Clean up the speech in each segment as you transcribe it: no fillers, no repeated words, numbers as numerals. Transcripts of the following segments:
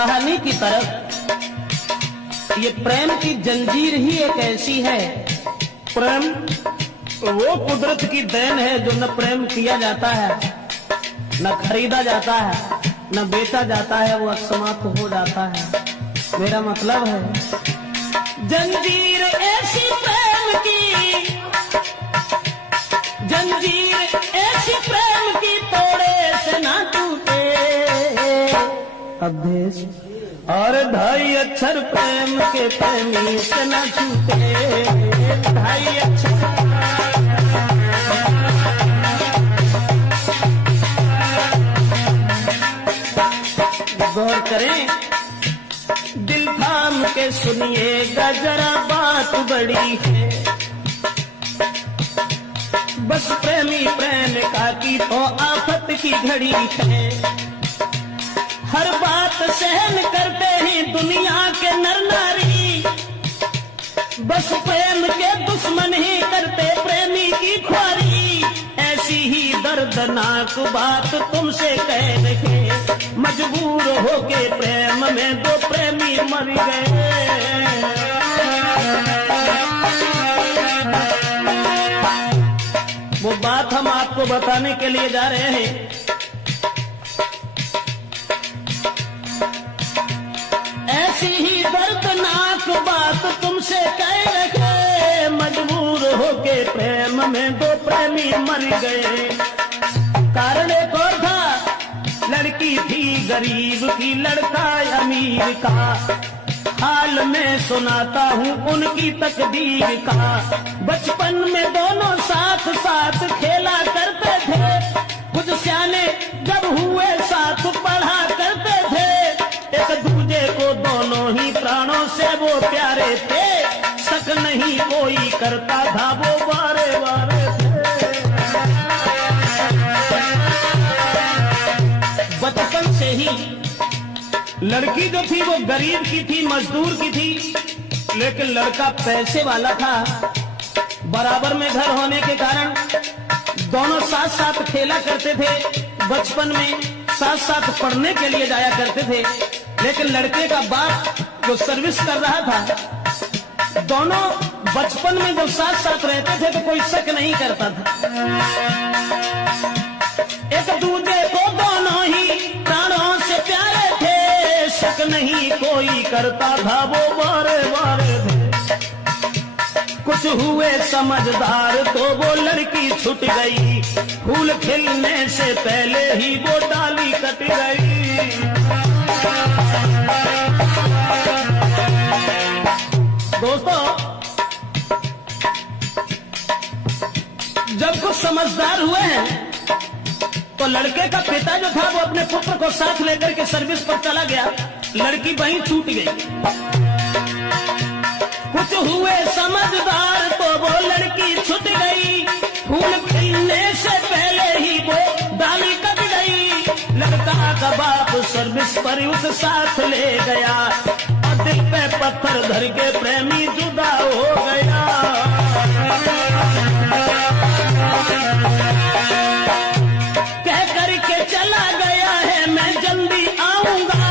कहानी की तरफ। ये प्रेम की जंजीर ही एक ऐसी है। प्रेम वो कुदरत की देन है जो न प्रेम किया जाता है, न खरीदा जाता है, न बेचा जाता है, वो समाप्त हो जाता है। मेरा मतलब है जंजीर ऐसी प्रेम की, जंजीर ऐसी प्रेम की तोड़े से ना टूटे अभेश, और ढाई अक्षर प्रेम के प्रेमी से न छूटे। ढाई अक्षर गौर करें, दिल थाम के सुनिएगा जरा बात बड़ी है। बस प्रेमी प्रेमिका की तो आफत की घड़ी है। हर बात सहन करते हैं दुनिया के नर नारी, बस प्रेम के दुश्मन ही करते प्रेमी की ख्वारी। ऐसी ही दर्दनाक बात तुमसे कह रहे, मजबूर होके प्रेम में दो प्रेमी मर गए। वो बात हम आपको बताने के लिए जा रहे हैं। ऐसी ही दर्दनाक बात तुमसे कह रहे, मजबूर होके प्रेम में दो प्रेमी मर गए। कारण एक और था, लड़की थी गरीब की, लड़का अमीर का। हाल में सुनाता हूँ उनकी तकदीर का। बचपन में दोनों साथ साथ खेला करते थे, कुछ सियाने जब हुए साथ पढ़ा करते थे। एक दूजे को दोनों ही प्राणों से वो प्यारे थे, शक नहीं कोई करता था वो बारे बारे थे। बचपन से ही लड़की जो थी वो गरीब की थी, मजदूर की थी, लेकिन लड़का पैसे वाला था। बराबर में घर होने के कारण दोनों साथ साथ खेला करते थे। बचपन में साथ साथ पढ़ने के लिए जाया करते थे, लेकिन लड़के का बाप जो सर्विस कर रहा था, दोनों बचपन में जब साथ साथ रहते थे तो कोई शक नहीं करता था। एक दूजे को दोनों ही प्राणों से प्यारे थे, शक नहीं कोई करता था वो बारे बारे थे। कुछ हुए समझदार तो वो लड़की छूट गई, फूल खिलने से पहले ही वो डाली कट गई। दोस्तों, जब कुछ समझदार हुए हैं तो लड़के का पिता जो था वो अपने पुत्र को साथ लेकर के सर्विस पर चला गया, लड़की वहीं छूट गई। कुछ हुए समझदार तो वो लड़की छूट गई, फूल खिलने से पहले ही वो डाली कट गई। लड़का का बाप सर्विस पर उस साथ ले गया, और दिल पे पत्थर धर के प्रेमी जुदा हो गया। कह करके चला गया है मैं जल्दी आऊंगा,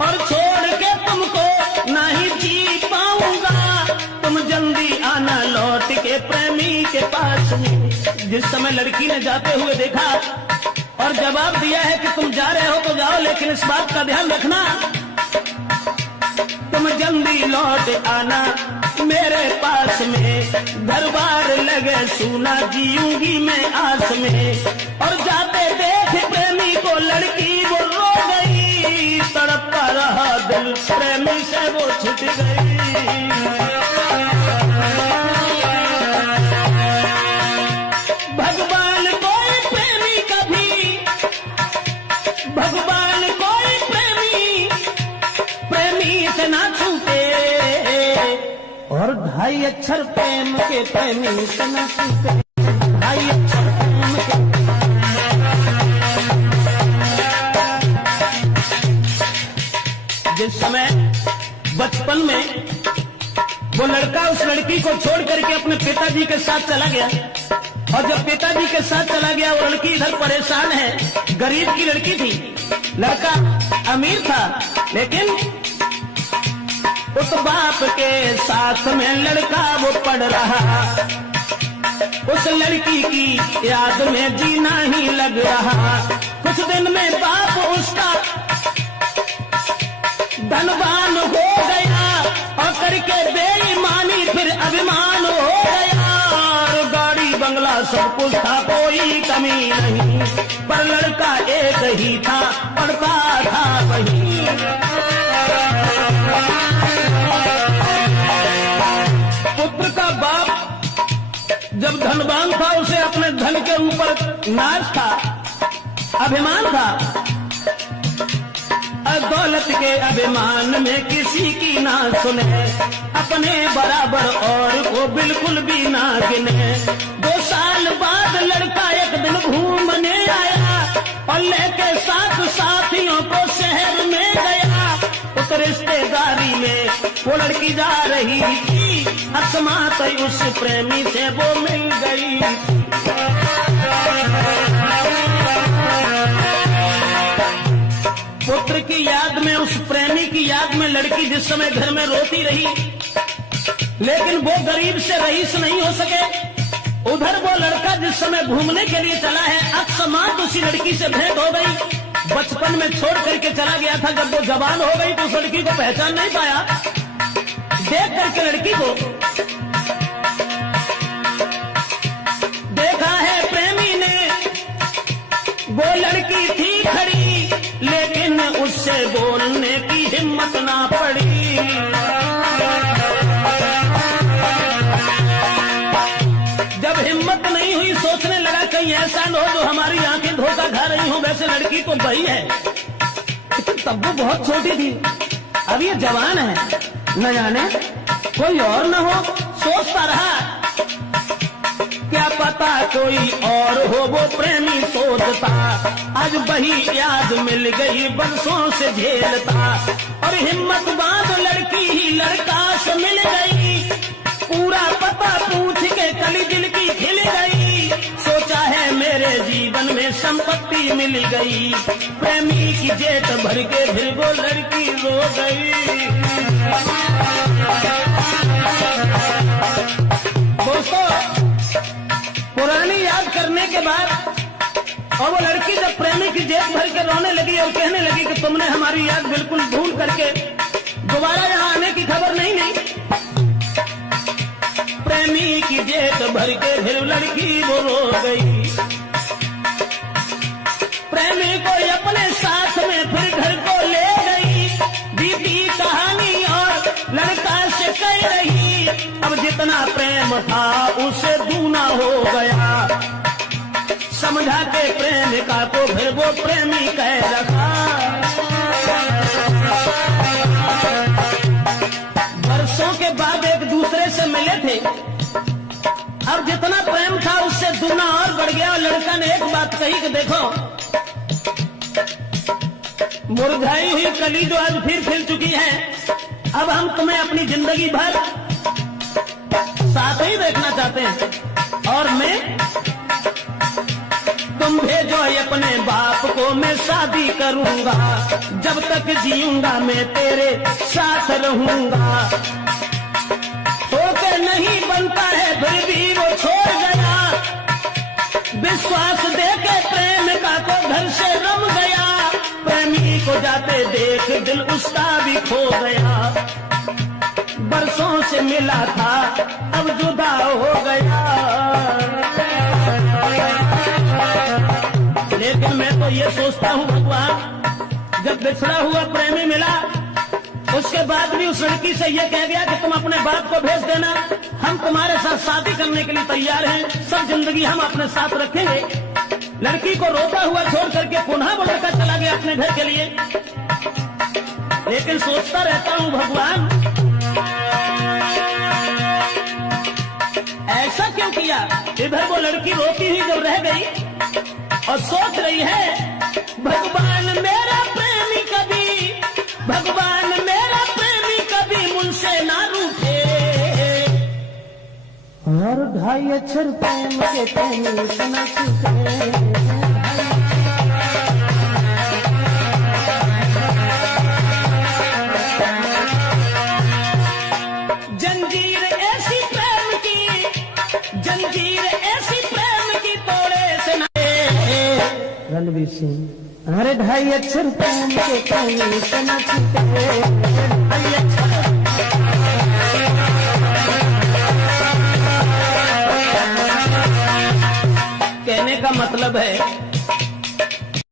और छोड़ के तुमको नहीं जी पाऊंगा। तुम जल्दी आना लौट के प्रेमी के पास में। जिस समय लड़की ने जाते हुए देखा और जवाब दिया है कि तुम जा रहे हो तो जाओ, लेकिन इस बात का ध्यान रखना तुम जल्दी लौट आना मेरे पास में। घर बार लगे सुना जीऊंगी मैं आस में। और जाते देख प्रेमी को लड़की वो रो गई, तड़पता रहा दिल प्रेमी से वो छूट गई। भगवान कोई प्रेमी कभी, भगवान कोई प्रेमी प्रेमी से ना छूटे, और ढाई अक्षर प्रेम के प्रेमी से ना छूटे। ढाई अक्षर प्रेम के। जिस समय बचपन में वो लड़का उस लड़की को छोड़ करके अपने पिताजी के साथ चला गया, और जब पिताजी के साथ चला गया वो लड़की इधर परेशान है, गरीब की लड़की थी, लड़का अमीर था, लेकिन उस बाप के साथ में लड़का वो पढ़ रहा, उस लड़की की याद में जीना ही लग रहा। कुछ दिन में बाप उसका धनवान हो गया और करके बेईमानी फिर अभिमान हो गया। और गाड़ी बंगला सब कुछ था, कोई कमी नहीं, पर लड़का एक ही था, पढ़ता था वही। पुत्र का बाप जब धनवान था, उसे अपने धन के ऊपर नाज था, अभिमान था। दौलत के अभिमान में किसी की ना सुने, अपने बराबर और को बिल्कुल भी ना गिने। 2 साल बाद लड़का एक दिन घूमने आया और लेके 7 साथियों को शहर में गया। उस रिश्तेदारी में वो लड़की जा रही थी, अकस्मात उस प्रेमी से वो मिल गई। पुत्र की याद में, उस प्रेमी की याद में लड़की जिस समय घर में रोती रही, लेकिन वो गरीब से रईस नहीं हो सके। उधर वो लड़का जिस समय घूमने के लिए चला है, अकस्मात उसी लड़की से भेंट हो गई। बचपन में छोड़ करके चला गया था, जब वो जवान हो गई तो उस लड़की को पहचान नहीं पाया। देख करके लड़की को देखा है प्रेमी ने, वो लड़की थी खड़ी, लेकिन उससे बोलने की हिम्मत ना पड़ी। जब हिम्मत नहीं हुई, सोचने लगा कहीं ऐसा न हो जो हमारी आंखें धोखा खा रही हो। वैसे लड़की तो वही है, लेकिन तब वो बहुत छोटी थी, अब ये जवान है, न जाने कोई और न हो। सोचता रहा, क्या पता कोई और हो, वो प्रेमी सोचता। आज वही याद मिल गई, बरसों से झेलता, और हिम्मत बांध लड़की ही लड़का से मिल गई। पूरा पता पूछ के कली दिल की खिल गई, सोचा है मेरे जीवन में संपत्ति मिल गई। प्रेमी की जेठ भर के फिर वो लड़की रो गई। दोस्तों, पुरानी याद करने के बाद और वो लड़की जब प्रेमी की जेब भर के रोने लगी और कहने लगी कि तुमने हमारी याद बिल्कुल भूल करके दोबारा यहाँ आने की खबर नहीं ली। प्रेमी की जेब भर के फिर लड़की वो रो गई। प्रेमी को अपने साथ में फिर घर को ले गई, बीती कहानी और लड़का से कह रही। अब जितना प्रेम था उसे दूना हो गया, समझा के प्रेमिका को फिर वो प्रेमी कह रखा। वर्षों के बाद एक दूसरे से मिले थे, अब जितना प्रेम था उससे दूना और बढ़ गया। और लड़का ने एक बात कही कि देखो, मुरझाई हुई कली जो आज फिर खिल चुकी है, अब हम तुम्हें अपनी जिंदगी भर साथ ही देखना चाहते हैं, और मैं तुम भेजो अपने बाप को, मैं शादी करूंगा, जब तक जीऊंगा मैं तेरे साथ रहूंगा। होके नहीं बनता है फिर भी वो छोड़ गया, विश्वास देके प्रेम का तो घर से रम गया। प्रेमी को जाते देख दिल उसका भी खो गया, बरसों से मिला था अब जुदा हो गया। लेकिन मैं तो ये सोचता हूँ भगवान, जब बिछड़ा हुआ प्रेमी मिला, उसके बाद भी उस लड़की से ये कह गया कि तुम अपने बाप को भेज देना, हम तुम्हारे साथ शादी करने के लिए तैयार हैं, सब जिंदगी हम अपने साथ रखेंगे। लड़की को रोता हुआ छोड़ करके पुनः वो लड़का चला गया अपने घर के लिए। लेकिन सोचता रहता हूँ भगवान, ऐसा क्यों किया। इधर वो लड़की रोती हुई जब रह गई और सोच रही है, भगवान मेरा प्रेमी कभी, भगवान मेरा प्रेमी कभी मुझसे ना रूठे। और 2.5 अक्षर प्रेम के प्रेमी सुना सीखे। रणवीर सिंह। अरे ढाई अक्षर प्रेम के कौन समझते, ढाई अक्षर। कहने का मतलब है